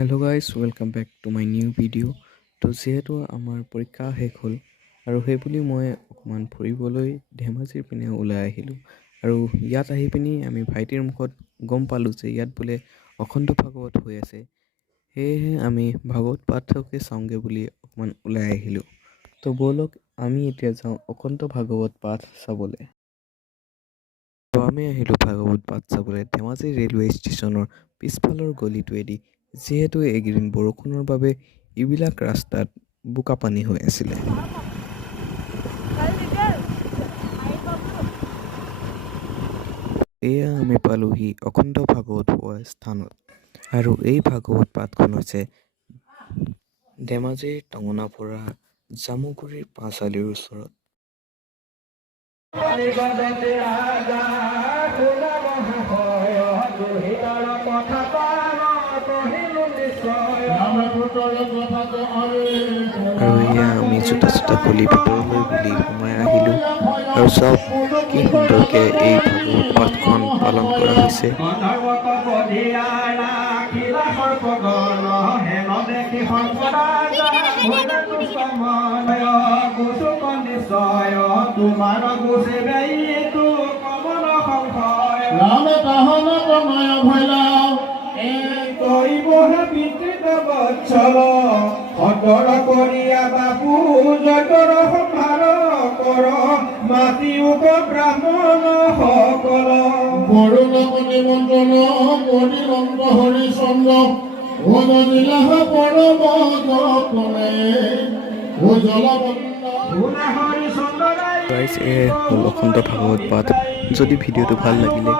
Hello' guys welcome back to my new video' তো যিহেতু আমাৰ পৰীক্ষা শেষ হ'ল আৰু সেইবুলি মই অকণমান ফুৰিবলৈ ধেমাজিৰ পিনে ওলাই আহিলোঁ আৰু ইয়াত আহি পিনি আমি ভাইটিৰ মুখত গম পালোঁ যে ইয়াত বোলে অখণ্ড ভাগৱত হৈ আছে। সেয়েহে আমি ভাগৱত পাঠকে চাওঁগৈ বুলি অকণমান ওলাই আহিলোঁ। তো ব'লক আমি এতিয়া যাওঁ অখণ্ড ভাগৱত পাঠ চাবলৈ। তো আমি আহিলোঁ ভাগৱত পাঠ চাবলৈ ধেমাজি ৰেলৱে ষ্টেচনৰ পিছফালৰ গলিটোৱেদি। যিহেতু এইকেইদিন বৰষুণৰ বাবে এইবিলাক ৰাস্তাত বোকা পানী হৈ আছিলে। এয়া আমি পালোহি অখণ্ড ভাগৱত হোৱা স্থানত আৰু এই ভাগৱত পাঠখন হৈছে ধেমাজিৰ টঙনাপৰা জামুগুৰিৰ পাঁচআলিৰ ওচৰত। আৰু এয়া আমি জোতা খুলি ভিতৰলৈ বুলি সোমাই আহিলোঁ আৰু চাওক কি সুন্দৰকৈ এই ভাগৱত পাঠখন পালন কৰা হৈছে। অতৰ কৰিয়া বাপু জগৰ সংহাৰ কৰ মাতি উপ ব্ৰাহ্মণ সকল বৰুণকটি মণ্ডল মণিৰন্ত হৰিচন্দ্ৰ ওজনিলাহ পৰম জপনে গাইজ এয়াই হ'ল অখণ্ড ভাগৱত পাঠ। যদি ভিডিঅ'টো ভাল লাগিলে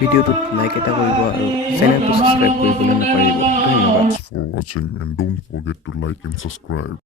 ভিডিঅ'টোত লাইক এটা কৰিব আৰু চেনেলটো ছাবস্ক্ৰাইব কৰিবলৈ নাপাহৰিব। ধন্যবাদ। For watching and don't forget to like and subscribe.